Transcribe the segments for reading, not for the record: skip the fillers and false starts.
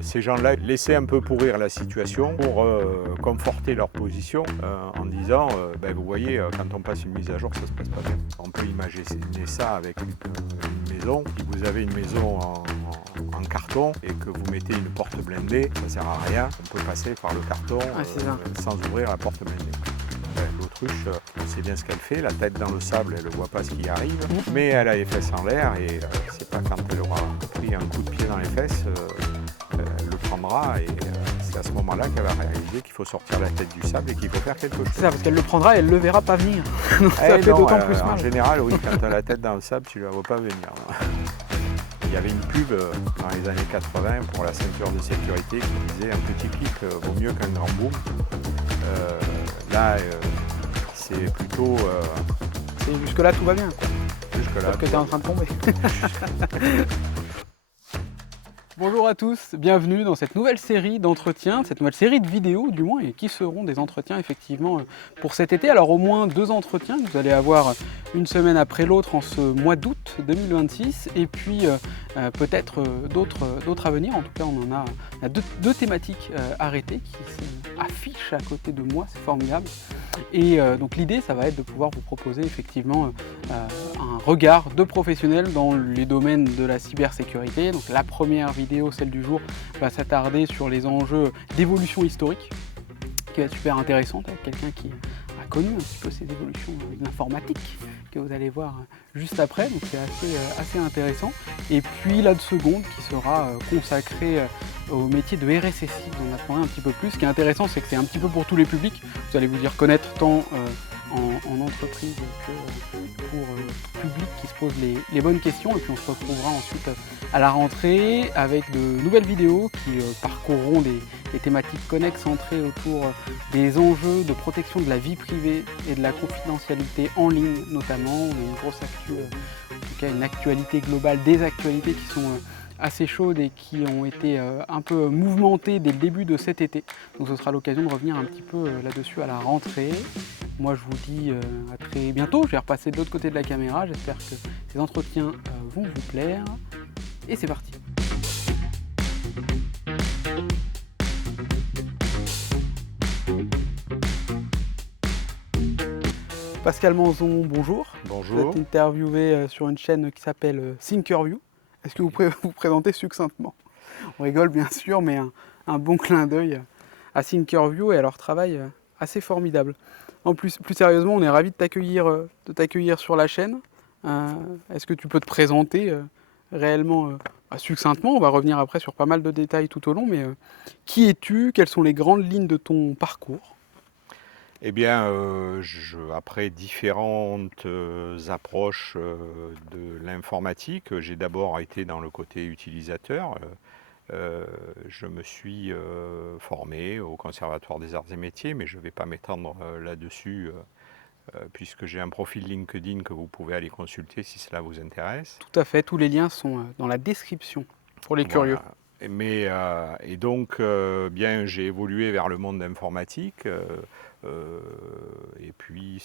ces gens-là laissaient un peu pourrir la situation pour conforter leur position en disant vous voyez, quand on passe une mise à jour, ça se passe pas bien. On peut imaginer ça avec une maison. Si vous avez une maison en carton et que vous mettez une porte blindée, ça sert à rien. On peut passer par le carton sans ouvrir la porte blindée. L'autruche, on sait bien ce qu'elle fait, la tête dans le sable, elle ne voit pas ce qui arrive, mais elle a les fesses en l'air et c'est pas quand elle aura pris un coup de pied dans les fesses, elle le prendra et c'est à ce moment-là qu'elle va réaliser qu'il faut sortir la tête du sable et qu'il faut faire quelque chose. C'est ça, parce qu'elle le prendra et elle ne le verra pas venir. Donc ça fait d'autant plus mal. En général, oui, quand tu as la tête dans le sable, tu ne la vois pas venir. Il y avait une pub dans les années 80 pour la ceinture de sécurité qui disait un petit clic vaut mieux qu'un grand boom. Là, c'est plutôt... Jusque-là, tout va bien. Jusque-là. Sauf que tu es en train de tomber. Bonjour à tous, bienvenue dans cette nouvelle série d'entretiens, cette nouvelle série de vidéos du moins, et qui seront des entretiens effectivement pour cet été. Alors au moins 2 entretiens que vous allez avoir une semaine après l'autre en ce mois d'août 2026, et puis peut-être d'autres à venir. En tout cas, on a deux thématiques arrêtées qui s'affichent à côté de moi, c'est formidable. Et donc l'idée, ça va être de pouvoir vous proposer effectivement un regard de professionnels dans les domaines de la cybersécurité. Donc la première vidéo, celle du jour, va s'attarder sur les enjeux d'évolution historique, qui va être super intéressante, avec quelqu'un qui a connu un petit peu ces évolutions de l'informatique, que vous allez voir juste après, donc c'est assez intéressant. Et puis la seconde qui sera consacrée au métier de RSSI, vous en apprendrez un petit peu plus. Ce qui est intéressant, c'est que c'est un petit peu pour tous les publics, vous allez vous y reconnaître tant en entreprise que pour public qui se pose les bonnes questions, et puis on se retrouvera ensuite à la rentrée avec de nouvelles vidéos qui parcourront des thématiques connexes centrées autour des enjeux de protection de la vie privée et de la confidentialité en ligne notamment. On a une grosse actu, en tout cas une actualité globale, des actualités qui sont assez chaudes et qui ont été un peu mouvementées dès le début de cet été. Donc ce sera l'occasion de revenir un petit peu là-dessus à la rentrée. Moi je vous dis à très bientôt, je vais repasser de l'autre côté de la caméra, j'espère que ces entretiens vont vous plaire. Et c'est parti. Pascal Manzon, bonjour. Bonjour. Vous êtes interviewé sur une chaîne qui s'appelle Thinkerview. Est-ce que vous pouvez vous présenter succinctement? On rigole bien sûr, mais un bon clin d'œil à Thinkerview et à leur travail assez formidable. En plus sérieusement, on est ravis de t'accueillir sur la chaîne. Est-ce que tu peux te présenter réellement succinctement? On va revenir après sur pas mal de détails tout au long, mais qui es-tu? Quelles sont les grandes lignes de ton parcours? Eh bien, après différentes approches de l'informatique, j'ai d'abord été dans le côté utilisateur. Je me suis formé au Conservatoire des Arts et Métiers, mais je ne vais pas m'étendre là-dessus, puisque j'ai un profil LinkedIn que vous pouvez aller consulter si cela vous intéresse. Tout à fait, tous les liens sont dans la description pour les curieux. Voilà. Et donc, j'ai évolué vers le monde informatique. Et puis,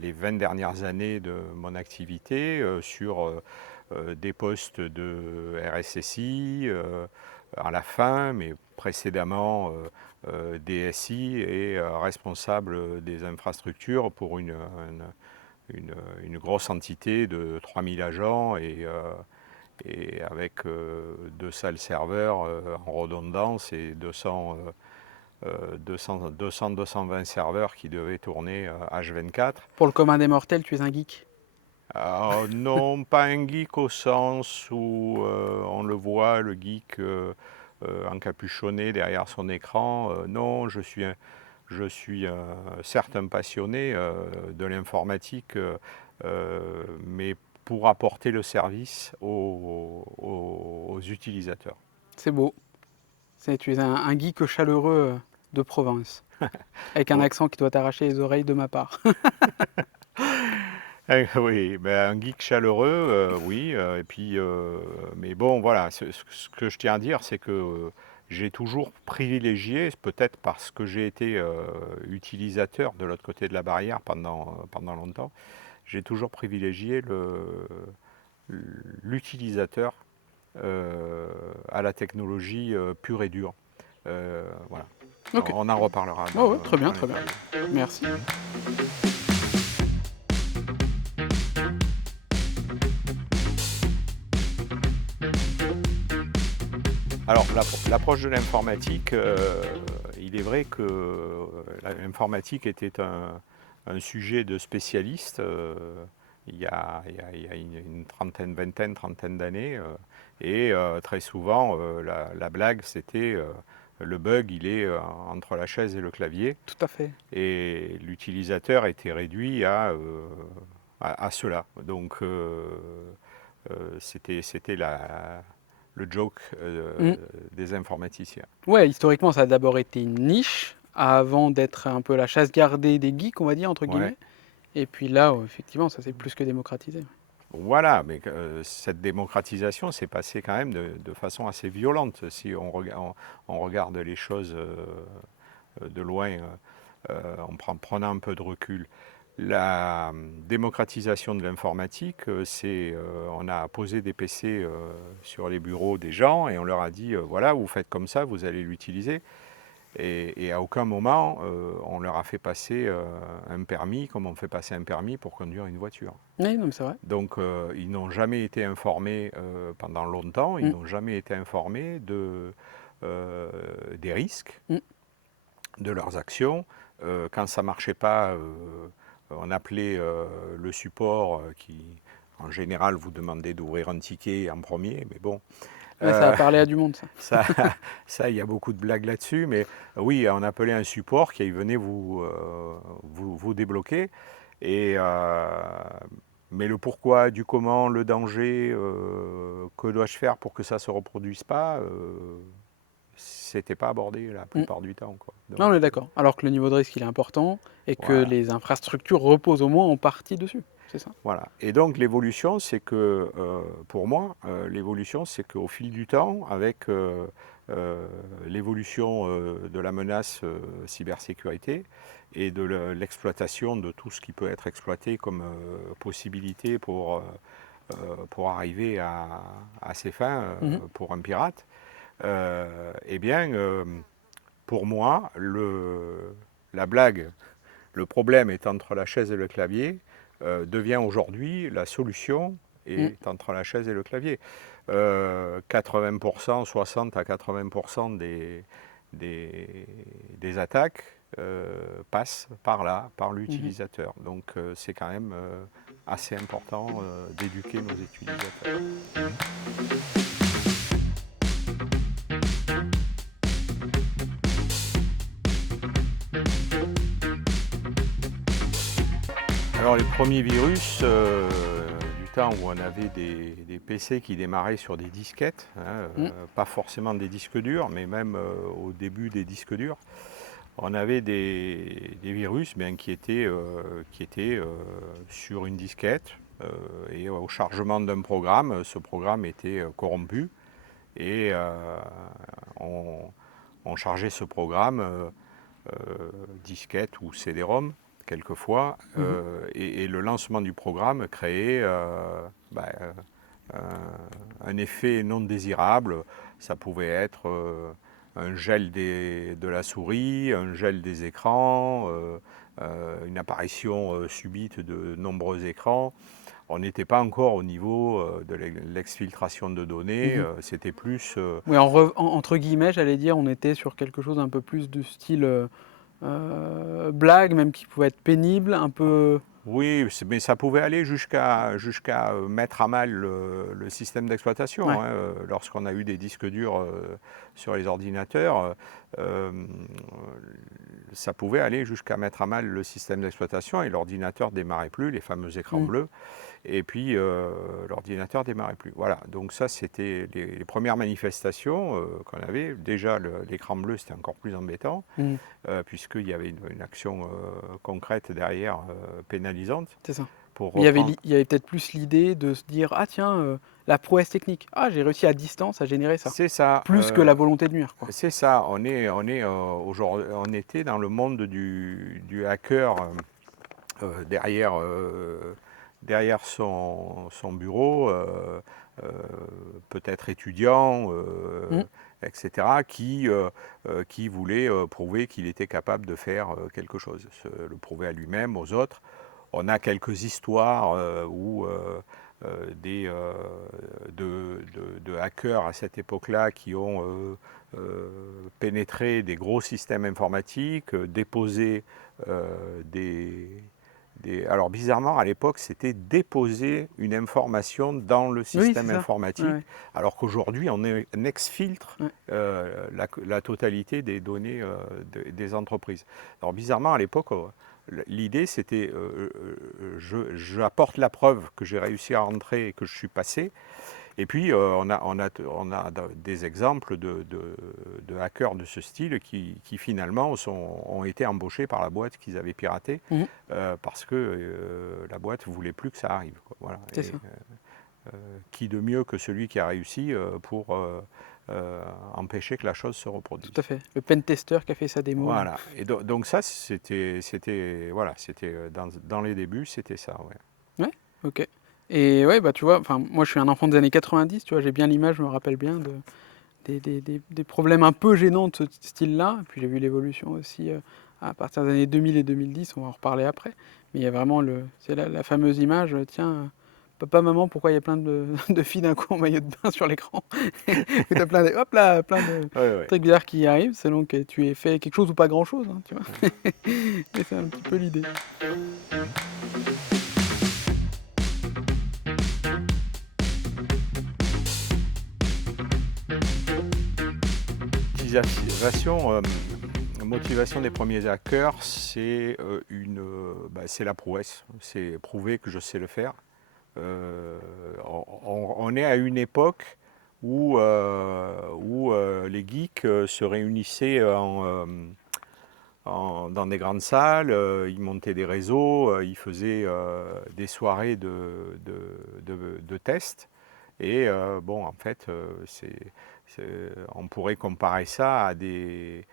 les 20 dernières années de mon activité sur des postes de RSSI à la fin, mais précédemment DSI et responsable des infrastructures pour une grosse entité de 3000 agents et avec 2 salles serveurs en redondance et 220 serveurs qui devaient tourner H24. Pour le commun des mortels, tu es un geek? Non, pas un geek au sens où on le voit, le geek encapuchonné derrière son écran. Non, je suis certes un passionné de l'informatique, mais pour apporter le service aux utilisateurs. C'est beau. Tu es un geek chaleureux de province, avec un accent qui doit t'arracher les oreilles de ma part. Oui, un geek chaleureux, oui. Et puis, mais bon, voilà, ce que je tiens à dire, c'est que j'ai toujours privilégié, peut-être parce que j'ai été utilisateur de l'autre côté de la barrière pendant longtemps, j'ai toujours privilégié l'utilisateur à la technologie pure et dure. Voilà. Ok. On en reparlera. Ouais, très bien, dans très bien. les- Merci. Alors, l'approche de l'informatique, il est vrai que l'informatique était un sujet de spécialiste il y a une trentaine, vingtaine, trentaine d'années. Et très souvent, la blague, c'était le bug, il est entre la chaise et le clavier. Tout à fait. Et l'utilisateur était réduit à cela. Donc, c'était le joke Mm. des informaticiens. Ouais, historiquement, ça a d'abord été une niche avant d'être un peu la chasse gardée des geeks, on va dire, entre Ouais. guillemets. Et puis là, effectivement, ça s'est plus que démocratisé. Voilà, mais cette démocratisation s'est passée quand même de façon assez violente. Si on regarde les choses de loin, en prenant un peu de recul. La démocratisation de l'informatique, on a posé des PC sur les bureaux des gens et on leur a dit, voilà, vous faites comme ça, vous allez l'utiliser. Et à aucun moment, on leur a fait passer un permis comme on fait passer un permis pour conduire une voiture. Oui, non, mais c'est vrai. Donc, ils n'ont jamais été informés pendant longtemps, ils Mm. n'ont jamais été informés des risques Mm. de leurs actions. Quand ça ne marchait pas, on appelait le support qui, en général, vous demandait d'ouvrir un ticket en premier, mais bon. Ouais, ça a parlé à du monde, ça. Ça, il y a beaucoup de blagues là-dessus, mais oui, on appelait un support qui venait vous débloquer. Et, mais le pourquoi, du comment, le danger, que dois-je faire pour que ça ne se reproduise pas, c'était pas abordé la Mm. plupart du temps, quoi. Non, Donc, on est d'accord. Alors que le niveau de risque, il est important et que voilà. les infrastructures reposent au moins en partie dessus. C'est ça. Voilà. Et donc l'évolution, c'est que, pour moi, l'évolution, c'est qu'au fil du temps, avec l'évolution de la menace cybersécurité et de l'exploitation de tout ce qui peut être exploité comme possibilité pour arriver à ses fins Mhm. pour un pirate, eh bien, pour moi, la blague, le problème est entre la chaise et le clavier, devient aujourd'hui la solution Mm. est entre la chaise et le clavier. 80%, 60 à 80% des attaques passent par là, par Mhm. l'utilisateur. Donc c'est quand même assez important d'éduquer nos utilisateurs. Alors les premiers virus, du temps où on avait des PC qui démarraient sur des disquettes, hein, Mm. pas forcément des disques durs, mais même au début des disques durs, on avait des virus qui étaient sur une disquette et au chargement d'un programme, ce programme était corrompu et on, on chargeait ce programme disquette ou CD-ROM quelquefois, Mhm. et le lancement du programme créait un effet non désirable. Ça pouvait être un gel de la souris, un gel des écrans, une apparition subite de nombreux écrans. On n'était pas encore au niveau de l'exfiltration de données, Mhm. c'était plus... Oui, entre guillemets, j'allais dire, on était sur quelque chose un peu plus de style blague, même qui pouvait être pénible, un peu. Oui, mais ça pouvait aller jusqu'à mettre à mal le système d'exploitation, Ouais. hein. Lorsqu'on a eu des disques durs sur les ordinateurs, euh, ça pouvait aller jusqu'à mettre à mal le système d'exploitation et l'ordinateur démarrait plus, les fameux écrans Mm. bleus, et puis l'ordinateur démarrait plus. Voilà, donc ça c'était les premières manifestations qu'on avait. Déjà l'écran bleu c'était encore plus embêtant, Mm. puisqu'il y avait une action concrète derrière, pénalisante, C'est ça. pour Mais il y avait, reprendre. il y avait peut-être plus l'idée de se dire, ah tiens, la prouesse technique. Ah, j'ai réussi à distance à générer ça. C'est ça, Plus que la volonté de nuire, quoi. c'est ça. Aujourd'hui, on était dans le monde du hacker derrière son bureau, peut-être étudiant, Mm. etc., qui voulait prouver qu'il était capable de faire quelque chose, le prouver à lui-même, aux autres. On a quelques histoires où de hackers à cette époque-là qui ont pénétré des gros systèmes informatiques, déposé alors bizarrement, à l'époque, c'était déposer une information dans le Oui, c'est système ça. Ouais, informatique, ouais, alors qu'aujourd'hui, on exfiltre ouais. la totalité des données des entreprises. Alors bizarrement, à l'époque, l'idée, c'était j'apporte la preuve que j'ai réussi à rentrer et que je suis passé. Et puis, on a des exemples de hackers de ce style qui finalement ont été embauchés par la boîte qu'ils avaient piratée Mhm. parce que la boîte ne voulait plus que ça arrive, quoi. Voilà. C'est Et ça. qui de mieux que celui qui a réussi pour empêcher que la chose se reproduise. Tout à fait. Le pen tester qui a fait sa démo. Voilà. Et donc ça, voilà, c'était dans les débuts, c'était ça. Ouais. Ouais, ok. Et ouais, bah tu vois, enfin, moi je suis un enfant des années 90, tu vois, j'ai bien l'image, je me rappelle bien des problèmes un peu gênants de ce style-là. Et puis j'ai vu l'évolution aussi à partir des années 2000 et 2010, on va en reparler après. Mais il y a vraiment c'est la fameuse image, tiens, papa, maman, pourquoi il y a plein de filles d'un coup en maillot de bain sur l'écran? Et t'as hop là, plein de Ouais, ouais. trucs bizarres qui arrivent selon que tu aies fait quelque chose ou pas grand-chose, hein, tu vois. Et c'est un petit peu l'idée. Motivation des premiers hackers, c'est c'est la prouesse, c'est prouver que je sais le faire. On est à une époque où les geeks se réunissaient dans des grandes salles, ils montaient des réseaux, ils faisaient des soirées de tests. Et bon, en fait, on pourrait comparer ça à des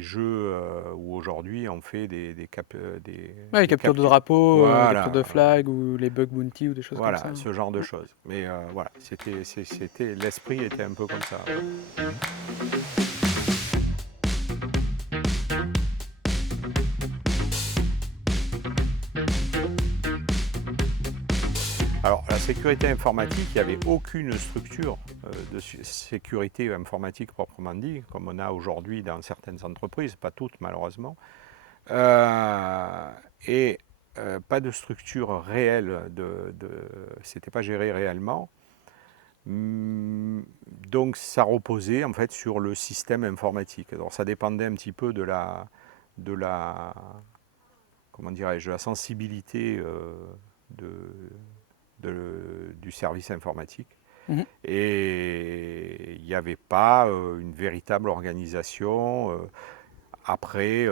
jeux où aujourd'hui on fait Ouais, les des captures de captures. drapeaux, les captures Voilà, de flag ou les bug bounty ou des choses comme voilà, ça. ce genre de Ouais. choses. Mais voilà, l'esprit était un peu comme ça. Ouais. Alors, la sécurité informatique, il n'y avait aucune structure de sécurité informatique proprement dit, comme on a aujourd'hui dans certaines entreprises, pas toutes malheureusement. Et pas de structure réelle, c'était pas géré réellement. Donc ça reposait en fait sur le système informatique. Alors ça dépendait un petit peu de la comment dirais-je, de la sensibilité du service informatique. Mhm. Et il n'y avait pas une véritable organisation. Après,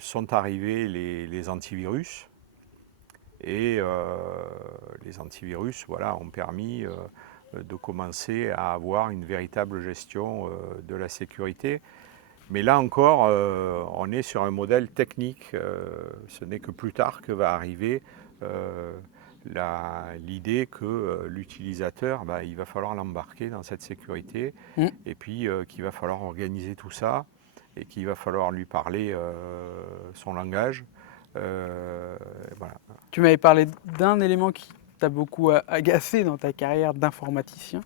sont arrivés les antivirus. Et les antivirus voilà, ont permis de commencer à avoir une véritable gestion de la sécurité. Mais là encore, on est sur un modèle technique. Ce n'est que plus tard que va arriver l'idée que l'utilisateur, il va falloir l'embarquer dans cette sécurité Mm. et puis qu'il va falloir organiser tout ça et qu'il va falloir lui parler son langage. Voilà. Tu m'avais parlé d'un élément qui t'a beaucoup agacé dans ta carrière d'informaticien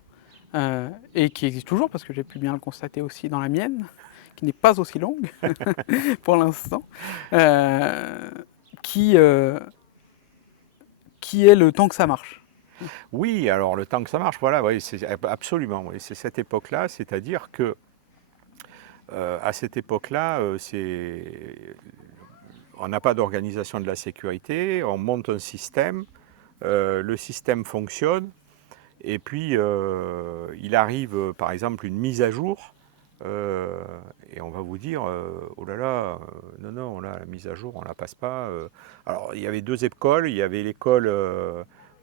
et qui existe toujours parce que j'ai pu bien le constater aussi dans la mienne, qui n'est pas aussi longue pour l'instant, qui, euh, qui est le temps que ça marche. Oui, alors le temps que ça marche, voilà, oui, absolument. Oui, c'est cette époque-là, c'est-à-dire que à cette époque-là, on n'a pas d'organisation de la sécurité, on monte un système, le système fonctionne, et puis il arrive par exemple une mise à jour, et on va vous dire, oh là là, non, non, là, la mise à jour, on ne la passe pas. Alors il y avait deux écoles, il y avait l'école,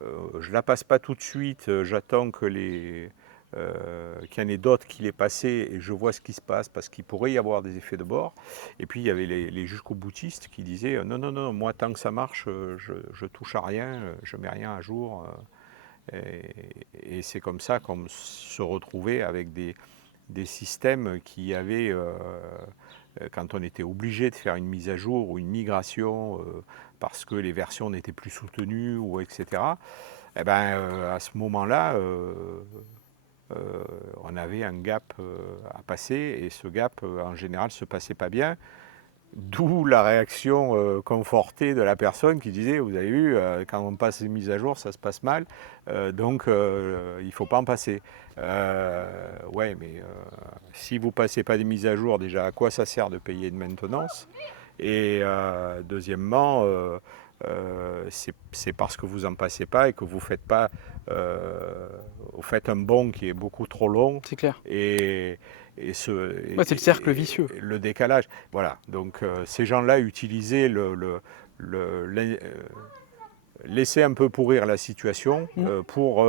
je ne la passe pas tout de suite, j'attends qu'il y en ait d'autres qui l'aient passé et je vois ce qui se passe parce qu'il pourrait y avoir des effets de bord. Et puis il y avait les jusqu'au boutistes qui disaient non, non, non, moi tant que ça marche, je touche à rien, je mets rien à jour. Et c'est comme ça qu'on se retrouvait avec des systèmes qui avaient, quand on était obligé de faire une mise à jour ou une migration parce que les versions n'étaient plus soutenues, ou etc., eh ben, à ce moment-là, on avait un gap à passer, et ce gap, en général, se passait pas bien. D'où la réaction confortée de la personne qui disait: vous avez vu, quand on passe les mises à jour, ça se passe mal, donc il ne faut pas en passer. Ouais, mais si vous ne passez pas des mises à jour, déjà, à quoi ça sert de payer une maintenance? Et deuxièmement, c'est parce que vous n'en passez pas et que vous faites pas, vous faites un bond qui est beaucoup trop long. C'est clair. Et C'est le cercle vicieux. Le décalage. Voilà. Donc ces gens-là utilisaient laisser un peu pourrir la situation pour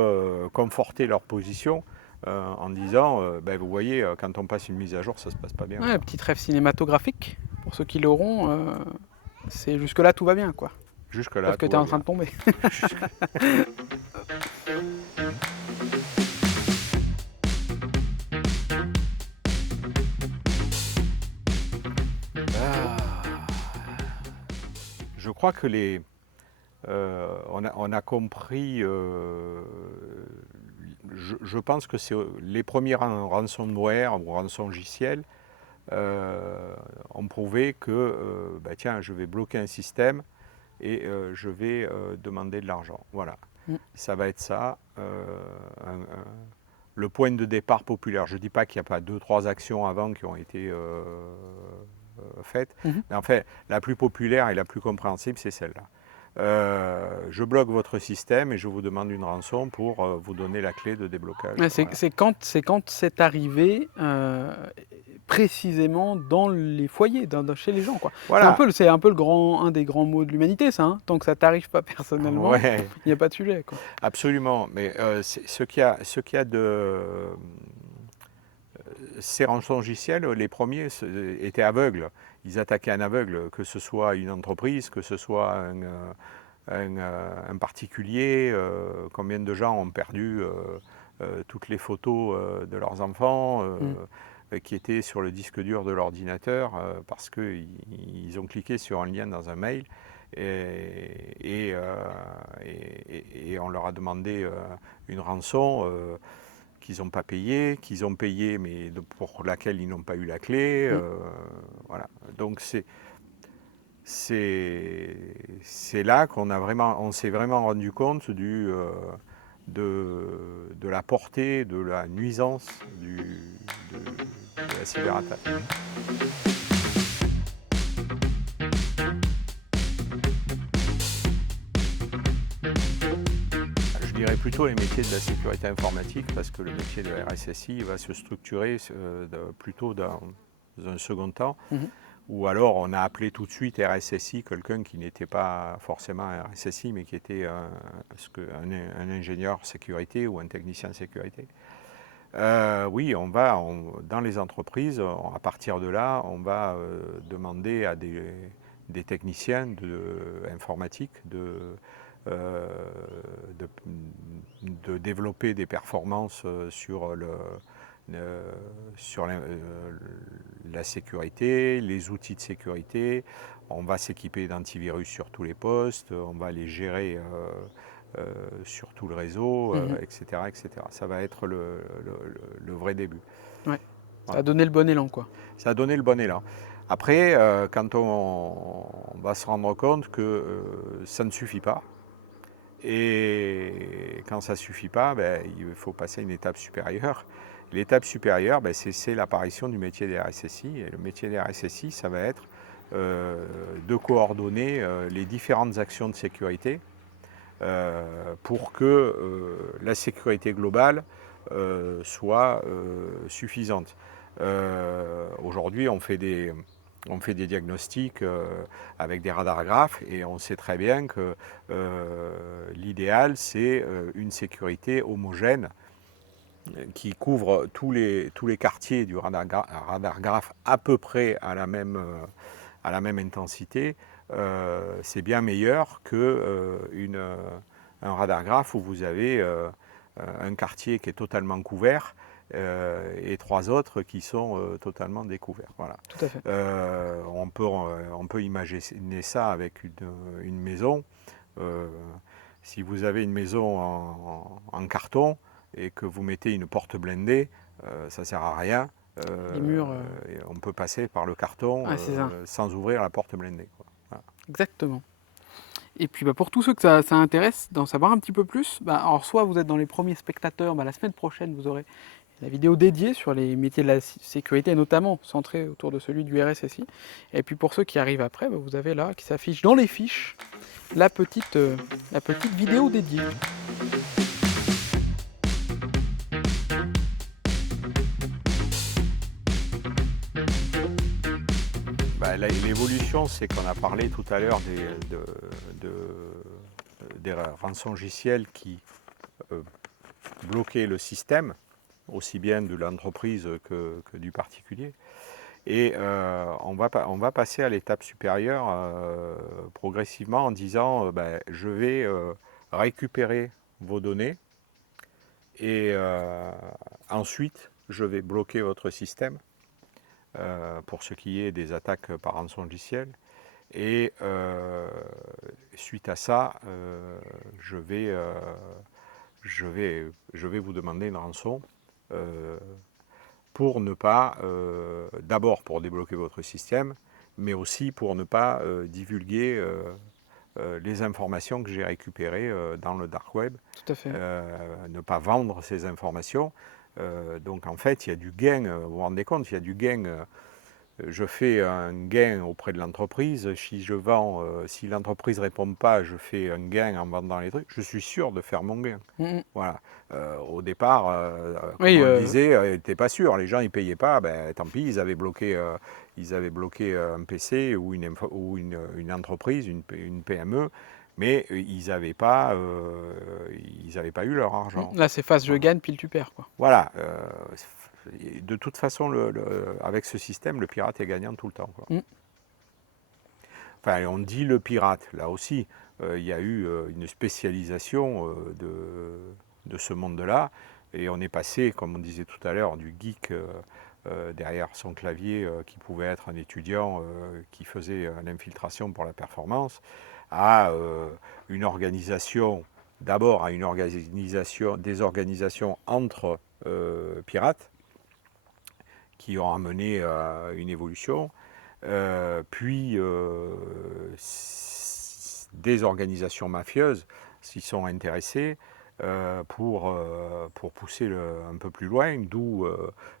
conforter leur position en disant ben, vous voyez, quand on passe une mise à jour, ça se passe pas bien. Ouais, petit rêve cinématographique, pour ceux qui l'auront, c'est jusque-là tout va bien, quoi. Jusque-là. Sauf que tu es en train de tomber. Je crois que on a compris, je pense que c'est les premiers ransomware ou rançongiciels ont prouvé que bah tiens, je vais bloquer un système et je vais demander de l'argent. Voilà, ça va être ça. Le point de départ populaire. Je ne dis pas qu'il n'y a pas 2-3 actions avant qui ont été faites, mais en fait, la plus populaire et la plus compréhensible, c'est celle-là. Je bloque votre système et je vous demande une rançon pour vous donner la clé de déblocage. Ouais, c'est quand c'est arrivé précisément dans les foyers, chez les gens, quoi. Voilà. C'est un peu un des grands mots de l'humanité, ça. Tant que ça t'arrive pas personnellement, il n'y a pas de sujet, quoi. Absolument. Mais ce qu'il y a de ces rançongiciels, les premiers étaient aveugles. Ils attaquaient un aveugle, que ce soit une entreprise, que ce soit un particulier. Combien de gens ont perdu toutes les photos de leurs enfants qui étaient sur le disque dur de l'ordinateur parce qu'ils ont cliqué sur un lien dans un mail et on leur a demandé une rançon qu'ils n'ont pas payée, qu'ils ont payé mais pour laquelle ils n'ont pas eu la clé. Voilà. Donc c'est là on s'est vraiment rendu compte de la portée, de la nuisance de la cyberattaque. Je dirais plutôt les métiers de la sécurité informatique, parce que le métier de RSSI va se structurer plutôt dans un second temps. Ou alors on a appelé tout de suite RSSI quelqu'un qui n'était pas forcément un RSSI, mais qui était un ingénieur sécurité ou un technicien sécurité. Oui, dans les entreprises, à partir de là, on va demander à des techniciens informatiques de développer des performances sur la sécurité, les outils de sécurité. On va s'équiper d'antivirus sur tous les postes, on va les gérer sur tout le réseau, etc., etc. Ça va être le vrai début. Ouais. Ça a donné le bon élan, quoi. Ça a donné le bon élan. Après, quand on va se rendre compte que ça ne suffit pas, et quand ça ne suffit pas, ben, il faut passer à une étape supérieure. L'étape supérieure, ben, c'est l'apparition du métier des RSSI. Et le métier des RSSI, ça va être de coordonner les différentes actions de sécurité pour que la sécurité globale soit suffisante. Aujourd'hui, on fait des diagnostics avec des radars graphes et on sait très bien que l'idéal, c'est une sécurité homogène qui couvre tous les quartiers du radar graphe à peu près à la même intensité. C'est bien meilleur qu'une un radar graphe où vous avez un quartier qui est totalement couvert et 3 autres qui sont totalement découverts. Voilà. Tout à fait. On peut imaginer ça avec une maison. Si vous avez une maison en carton et que vous mettez une porte blindée, ça ne sert à rien. Les murs. On peut passer par le carton sans ouvrir la porte blindée. Quoi. Voilà. Exactement. Et puis pour tous ceux que ça intéresse d'en savoir un petit peu plus, alors soit vous êtes dans les premiers spectateurs, la semaine prochaine vous aurez la vidéo dédiée sur les métiers de la sécurité, notamment centrée autour de celui du RSSI. Et puis pour ceux qui arrivent après, vous avez là qui s'affiche dans les fiches la petite vidéo dédiée. L'évolution, c'est qu'on a parlé tout à l'heure des rançongiciels qui bloquaient le système, aussi bien de l'entreprise que du particulier. Et on va passer à l'étape supérieure progressivement en disant je vais récupérer vos données et ensuite je vais bloquer votre système. Pour ce qui est des attaques par rançongiciel. Et suite à ça, je vais vous demander une rançon pour ne pas, d'abord pour débloquer votre système, mais aussi pour ne pas divulguer les informations que j'ai récupérées dans le dark web. Tout à fait. Ne pas vendre ces informations. Donc en fait, il y a du gain, vous vous rendez compte, il y a du gain. Je fais un gain auprès de l'entreprise. Si je vends, si l'entreprise ne répond pas, je fais un gain en vendant les trucs. Je suis sûr de faire mon gain. Voilà. Au départ, comme on le disait, t'es pas sûr. Les gens ils payaient pas. Tant pis, ils avaient bloqué un PC ou une entreprise, une PME. Mais ils n'avaient pas eu leur argent. Là, c'est face je gagne, pile tu perds. Quoi. Voilà. De toute façon, avec ce système, le pirate est gagnant tout le temps. Quoi. Enfin, on dit le pirate. Là aussi, il y a eu une spécialisation de ce monde-là. Et on est passé, comme on disait tout à l'heure, du geek derrière son clavier qui pouvait être un étudiant qui faisait l'infiltration pour la performance, à une organisation, d'abord à des organisations entre pirates qui ont amené une évolution, puis des organisations mafieuses s'y sont intéressées pour pousser un peu plus loin, d'où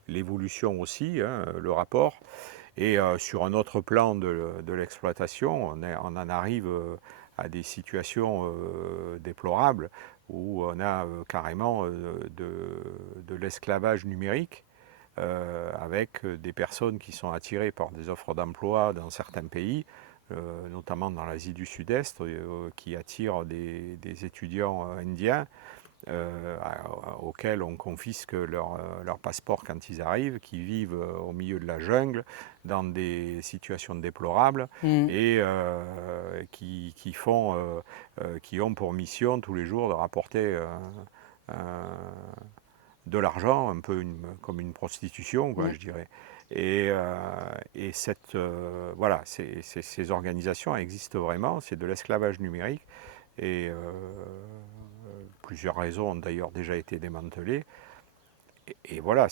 l'évolution aussi, le rapport. Et sur un autre plan de l'exploitation, on en arrive à des situations déplorables où on a carrément de l'esclavage numérique avec des personnes qui sont attirées par des offres d'emploi dans certains pays, notamment dans l'Asie du Sud-Est, qui attirent des étudiants indiens auxquels on confisque leur passeport quand ils arrivent, qui vivent au milieu de la jungle, dans des situations déplorables, et qui ont pour mission tous les jours de rapporter de l'argent, un peu comme une prostitution, quoi, je dirais. Et voilà, ces organisations existent vraiment, c'est de l'esclavage numérique. Et plusieurs réseaux ont d'ailleurs déjà été démantelés. Et voilà,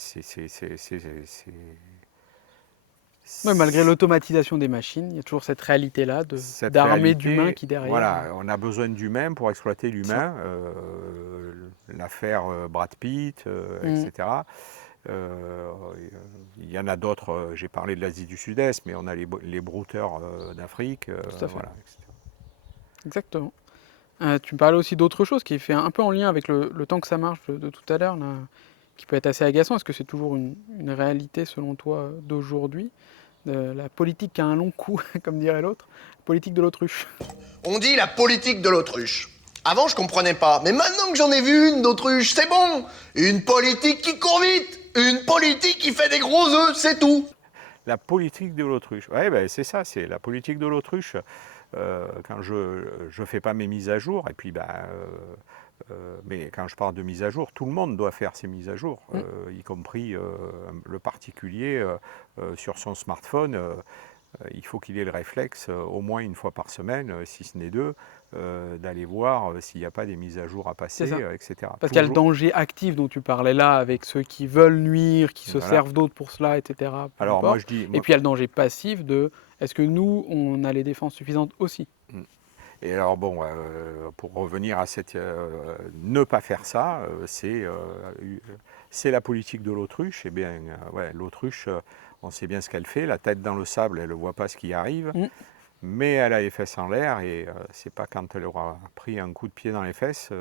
malgré l'automatisation des machines, il y a toujours cette réalité-là d'armée d'humains qui derrière. Voilà, on a besoin d'humains pour exploiter l'humain. L'affaire Brad Pitt, etc. Il y en a d'autres, j'ai parlé de l'Asie du Sud-Est, mais on a les brouteurs d'Afrique. Tout à fait. Voilà, etc. Exactement. Tu me parlais aussi d'autre chose qui est fait un peu en lien avec le temps que ça marche de tout à l'heure, qui peut être assez agaçant. Est-ce que c'est toujours une réalité selon toi d'aujourd'hui, de la politique qui a un long cou, comme dirait l'autre, politique de l'autruche? On dit la politique de l'autruche. Avant, je comprenais pas, mais maintenant que j'en ai vu une d'autruche, c'est bon. Une politique qui court vite, une politique qui fait des gros œufs, c'est tout. La politique de l'autruche, ouais, c'est ça, c'est la politique de l'autruche. quand je fais pas mes mises à jour, et puis mais quand je parle de mise à jour, tout le monde doit faire ses mises à jour, y compris le particulier sur son smartphone. Il faut qu'il ait le réflexe, au moins une fois par semaine, si ce n'est deux, d'aller voir s'il n'y a pas des mises à jour à passer, etc. Parce qu'il y a le danger actif dont tu parlais là, avec ceux qui veulent nuire, qui se Voilà. servent d'autres pour cela, etc. Alors moi je dis... Et puis il y a le danger passif de est-ce que nous, on a les défenses suffisantes aussi? Et alors bon, pour revenir à cette... ne pas faire ça, c'est la politique de l'autruche. Eh bien, ouais, l'autruche, on sait bien ce qu'elle fait, la tête dans le sable, elle ne voit pas ce qui arrive, mais elle a les fesses en l'air, et c'est pas quand elle aura pris un coup de pied dans les fesses,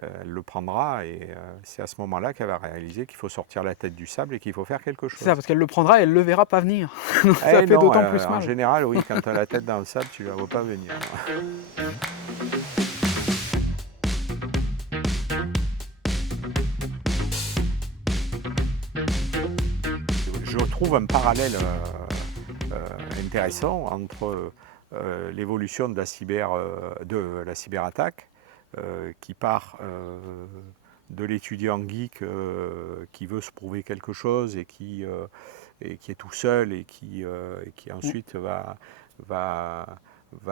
elle le prendra, et c'est à ce moment-là qu'elle va réaliser qu'il faut sortir la tête du sable et qu'il faut faire quelque chose. C'est ça, parce qu'elle le prendra et elle ne le verra pas venir. Donc ça fait d'autant plus mal. En général, oui, quand tu as la tête dans le sable, tu ne la vois pas venir. Je trouve un parallèle intéressant entre l'évolution de la cyberattaque, qui part de l'étudiant geek qui veut se prouver quelque chose et qui est tout seul et qui ensuite va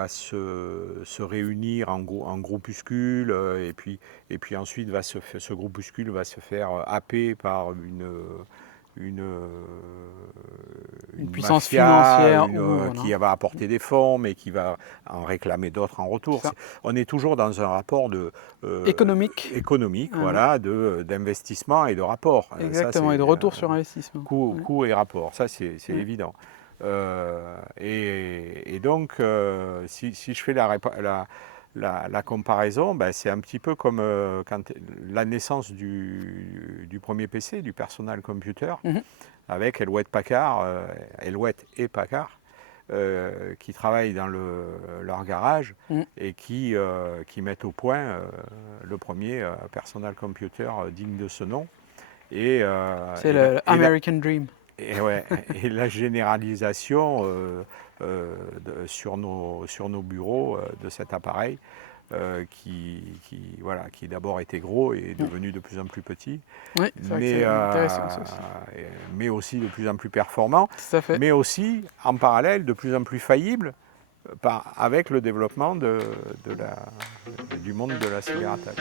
se réunir en groupuscule, et puis ensuite ce groupuscule va se faire happer par une puissance mafia, financière qui va apporter des fonds, mais qui va en réclamer d'autres en retour. On est toujours dans un rapport économique, voilà, d'investissement et de rapport. Exactement, et de retour sur investissement. Coût et rapport, ça c'est évident. Et donc, si je fais la comparaison, c'est un petit peu comme quand la naissance du premier PC, du personal computer, avec Elwett et Packard, qui travaillent dans leur garage et qui mettent au point le premier personal computer digne de ce nom. C'est le American Dream. Et la généralisation sur nos bureaux de cet appareil qui d'abord était gros et est devenu de plus en plus petit, oui, mais aussi de plus en plus performant, mais aussi en parallèle de plus en plus faillible avec le développement du monde de la cyberattaque.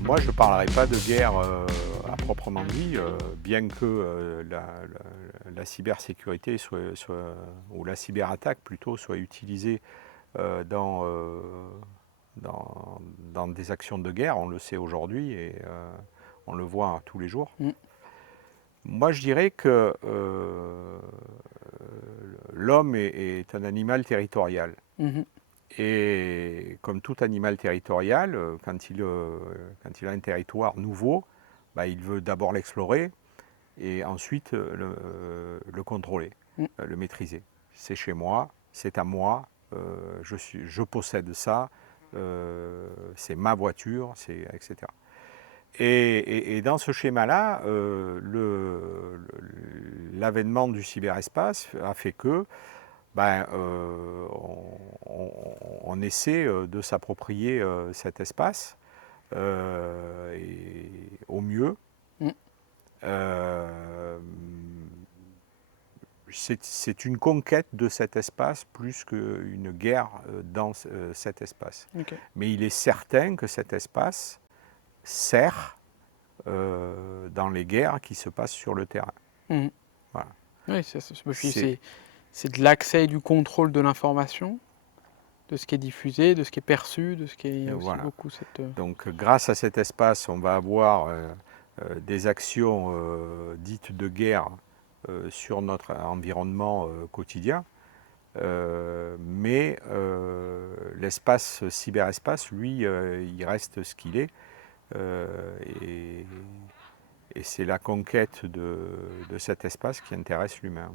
Moi, je ne parlerai pas de guerre à proprement dit, bien que la cybersécurité ou la cyberattaque plutôt soit utilisée dans des actions de guerre, on le sait aujourd'hui et on le voit tous les jours. Moi, je dirais que l'homme est un animal territorial. Et comme tout animal territorial, quand il a un territoire nouveau, il veut d'abord l'explorer et ensuite le contrôler, le maîtriser. C'est chez moi, c'est à moi, je possède ça, c'est ma voiture, etc. Et dans ce schéma-là, l'avènement du cyberespace a fait que on essaie de s'approprier cet espace au mieux. C'est une conquête de cet espace plus qu'une guerre dans cet espace. Mais il est certain que cet espace sert dans les guerres qui se passent sur le terrain. Voilà. Oui, c'est de l'accès et du contrôle de l'information, de ce qui est diffusé, de ce qui est perçu, de ce qui est... Il y a aussi beaucoup cette... Donc grâce à cet espace, on va avoir des actions dites de guerre sur notre environnement quotidien, mais l'espace cyberespace, lui, il reste ce qu'il est, et c'est la conquête de cet espace qui intéresse l'humain.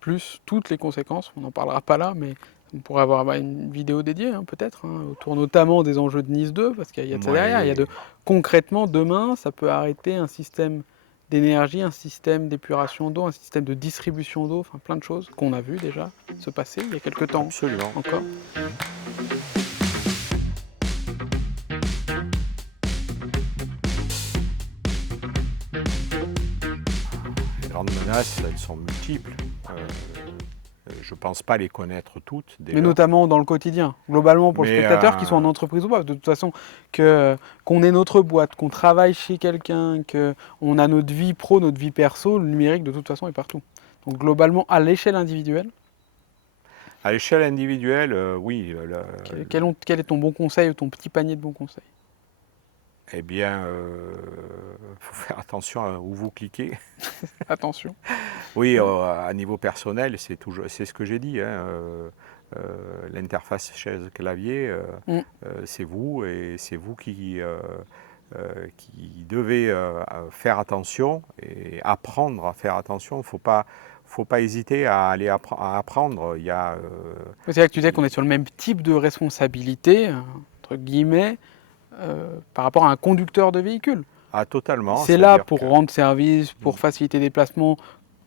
Plus toutes les conséquences, on n'en parlera pas là, mais On pourrait avoir une vidéo dédiée, hein, peut-être, hein, autour notamment des enjeux de Nice 2, parce qu'il y a de ça derrière. Il y a concrètement, demain, ça peut arrêter un système d'énergie, un système d'épuration d'eau, un système de distribution d'eau, enfin plein de choses qu'on a vu déjà se passer il y a quelques temps. Absolument. Encore. Les grandes menaces, elles sont multiples. Je ne pense pas les connaître toutes. Déjà. Mais notamment dans le quotidien, globalement pour le spectateur, qu'ils soient en entreprise ou pas. De toute façon, qu'on ait notre boîte, qu'on travaille chez quelqu'un, qu'on a notre vie pro, notre vie perso, le numérique de toute façon est partout. Donc globalement, à l'échelle individuelle. À l'échelle individuelle, oui. Quel est ton bon conseil ou ton petit panier de bons conseils? Eh bien, faut faire attention à où vous cliquez. Attention. Oui, à niveau personnel, c'est ce que j'ai dit. Hein, l'interface chaise-clavier, c'est vous, et c'est vous qui devez faire attention et apprendre à faire attention. Faut pas hésiter à aller à apprendre. Il y a, c'est là que tu disais qu'on est sur le même type de responsabilité, entre guillemets, par rapport à un conducteur de véhicule. Ah, totalement. C'est là pour rendre service, pour faciliter les déplacements.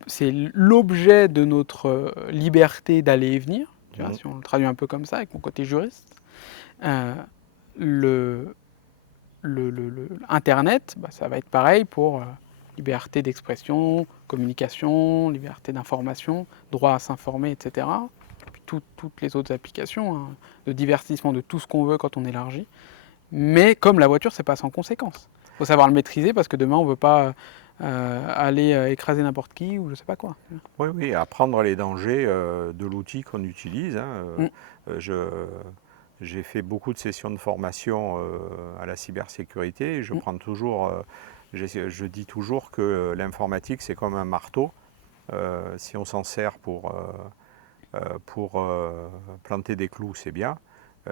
C'est l'objet de notre liberté d'aller et venir, tu vois, si on le traduit un peu comme ça, avec mon côté juriste. Internet, ça va être pareil pour liberté d'expression, communication, liberté d'information, droit à s'informer, etc. Puis toutes les autres applications, hein, de divertissement de tout ce qu'on veut quand on élargit. Mais comme la voiture, c'est pas sans conséquence. Il faut savoir le maîtriser parce que demain, on ne veut pas aller écraser n'importe qui ou je sais pas quoi. Oui, apprendre les dangers de l'outil qu'on utilise. Hein. J'ai fait beaucoup de sessions de formation à la cybersécurité. Je prends toujours, je dis toujours que l'informatique, c'est comme un marteau. Si on s'en sert pour planter des clous, c'est bien.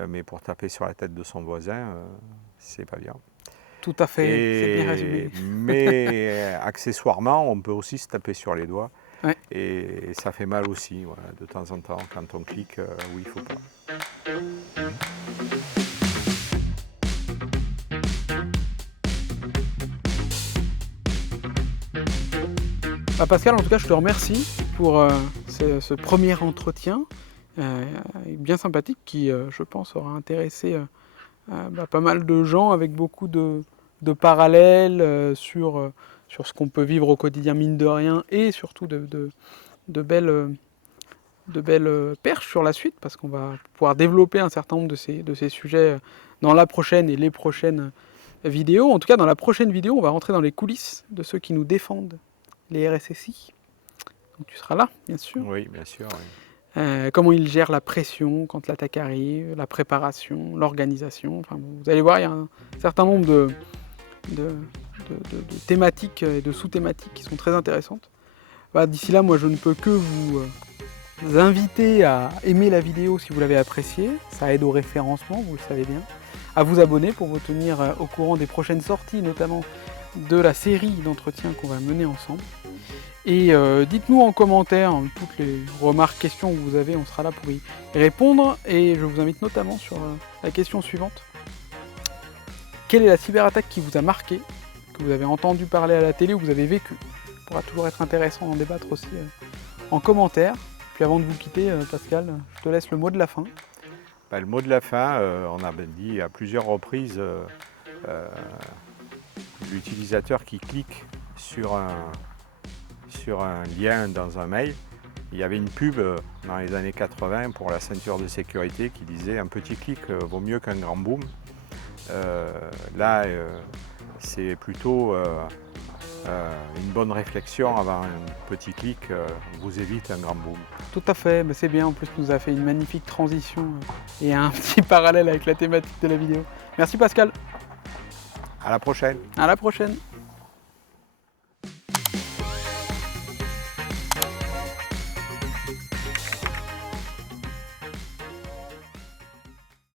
Mais pour taper sur la tête de son voisin, c'est pas bien. Tout à fait, c'est bien résumé. Mais accessoirement, on peut aussi se taper sur les doigts. Ouais. Et ça fait mal aussi, voilà, de temps en temps, quand on clique où il ne faut pas. Pascal, en tout cas, je te remercie pour ce premier entretien. Bien sympathique qui, je pense, aura intéressé pas mal de gens avec beaucoup de parallèles sur ce qu'on peut vivre au quotidien, mine de rien, et surtout de belles perches sur la suite, parce qu'on va pouvoir développer un certain nombre de ces sujets dans la prochaine et les prochaines vidéos. En tout cas, dans la prochaine vidéo, on va rentrer dans les coulisses de ceux qui nous défendent, les RSSI. Donc tu seras là, bien sûr. Oui, bien sûr. Oui. Comment ils gèrent la pression quand l'attaque arrive, la préparation, l'organisation. Enfin, vous allez voir, il y a un certain nombre de thématiques et de sous-thématiques qui sont très intéressantes. D'ici là, moi, je ne peux que vous inviter à aimer la vidéo si vous l'avez appréciée. Ça aide au référencement, vous le savez bien. À vous abonner pour vous tenir au courant des prochaines sorties, notamment de la série d'entretiens qu'on va mener ensemble. Et dites-nous en commentaire toutes les remarques, questions que vous avez, on sera là pour y répondre. Et je vous invite notamment sur la question suivante. Quelle est la cyberattaque qui vous a marqué, que vous avez entendu parler à la télé ou que vous avez vécu? Ça pourra toujours être intéressant d'en débattre aussi en commentaire. Puis avant de vous quitter, Pascal, je te laisse le mot de la fin. Le mot de la fin, on a dit à plusieurs reprises l'utilisateur qui clique sur un lien dans un mail. Il y avait une pub dans les années 80 pour la ceinture de sécurité qui disait « un petit clic vaut mieux qu'un grand boom ». Là, c'est plutôt une bonne réflexion avant un petit clic vous évite un grand boom. Tout à fait, mais c'est bien. En plus, tu nous as fait une magnifique transition et un petit parallèle avec la thématique de la vidéo. Merci Pascal. À la prochaine. À la prochaine.